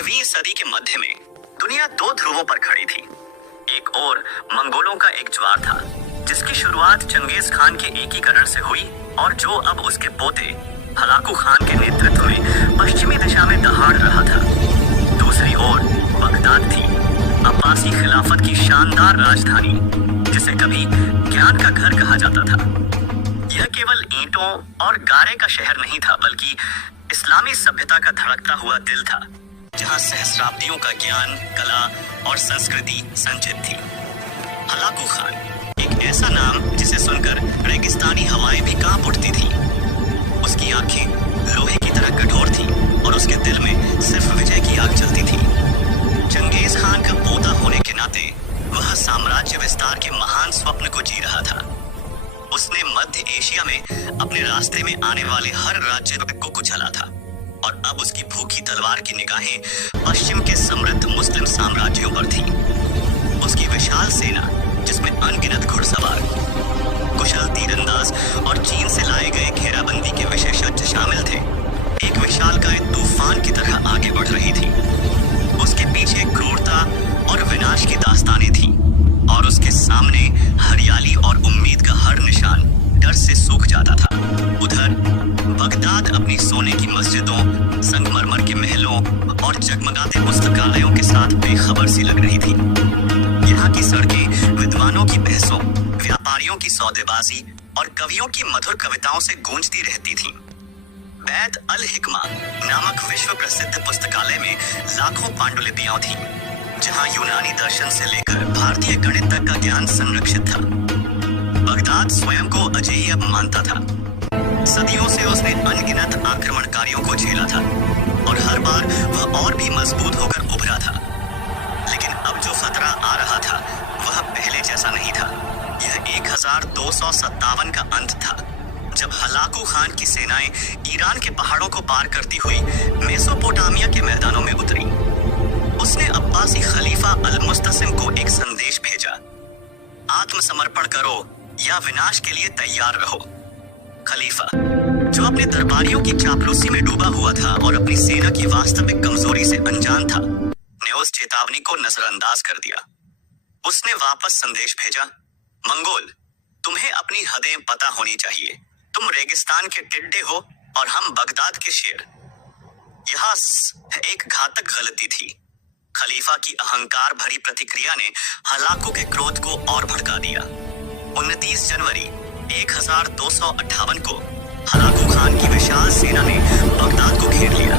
13वीं सदी के मध्य में दुनिया दो ध्रुवों पर खड़ी थी। एक और मंगोलों का एक ज्वार था जिसकी शुरुआत चंगेज खान के एकीकरण से हुई और जो अब उसके पोते हलाकू खान के नेतृत्व में पश्चिमी दिशा में दहाड़ रहा था। दूसरी ओर बगदाद थी, अब्बासी खिलाफत की शानदार राजधानी जिसे कभी ज्ञान का घर कहा जाता था। यह केवल ईंटों और गारे का शहर नहीं था बल्कि इस्लामी सभ्यता का धड़कता हुआ दिल था, जहां सहस्राब्दियों का ज्ञान, कला और संस्कृति संचित थी। हलाकू खान, एक ऐसा नाम जिसे सुनकर रेगिस्तानी हवाएं भी कांप उठती थी। उसकी आंखें लोहे की तरह कठोर थी और उसके दिल में सिर्फ विजय की आग जलती थी। चंगेज खान का पोता होने के नाते वह साम्राज्य विस्तार के महान स्वप्न को जी रहा था। उसने मध्य एशिया में अपने रास्ते में आने वाले हर राज्य को कुचला था और अब उसकी भूखी तलवार की निगाहें पश्चिम के समृद्ध मुस्लिम साम्राज्यों पर थी। उसकी विशाल सेना जिसमें अनगिनत घुड़सवार, कुशल तीरंदाज और चीन से लाए गए घेराबंदी के विशेषज्ञ शामिल थे, एक विशालकाय तूफान की तरह आगे बढ़ रही थी। उसके पीछे क्रूरता और विनाश की दास्तानें थीं और उसके सामने हरियाली और उम्मीद का हर निशान डर से सूख जाता था। उधर बगदाद अपनी सोने की मस्जिदों, संगमरमर के महलों और जगमगाते पुस्तकालयों के साथ बेखबर सी लग रही थी। यहाँ की सड़कें विद्वानों की बहसों, व्यापारियों की सौदेबाजी और कवियों की मधुर कविताओं से गूंजती रहती थीं। बैत अल हिकमा नामक विश्व प्रसिद्ध पुस्तकालय में लाखों पांडुलिपियां थीं, जहां यूनानी दर्शन से लेकर भारतीय गणित तक का ज्ञान संरक्षित था। बगदाद स्वयं को अजेय मानता था। सदियों से उसने अनगिनत आक्रमणकारियों को झेला था और हर बार वह और भी मजबूत होकर उभरा था। लेकिन अब जो खतरा आ रहा था वह पहले जैसा नहीं था। यह 1257 का अंत था, जब हलाकू खान की सेनाएं ईरान के पहाड़ों को पार करती हुई मेसोपोटामिया के मैदानों में उतरी। उसने अब्बासी खलीफा अल-मुस्तसिम को एक संदेश भेजा, आत्मसमर्पण करो या विनाश के लिए तैयार रहो। खलीफा, जो अपने दरबारियों की चापलूसी में डूबा हुआ था और अपनी सेना की वास्तविक कमजोरी से अनजान था, ने उस चेतावनी को नजरअंदाज कर दिया। उसने वापस संदेश भेजा, मंगोल, तुम्हें अपनी हदें पता होनी चाहिए। तुम रेगिस्तान के टिड्डे हो और हम बगदाद के शेर। यह एक घातक गलती थी। खलीफा की अहंकार भरी प्रतिक्रिया ने हलाकू के क्रोध को और भड़का दिया। 29 जनवरी 1258 को हलाकू खान की विशाल सेना ने बगदाद को घेर लिया।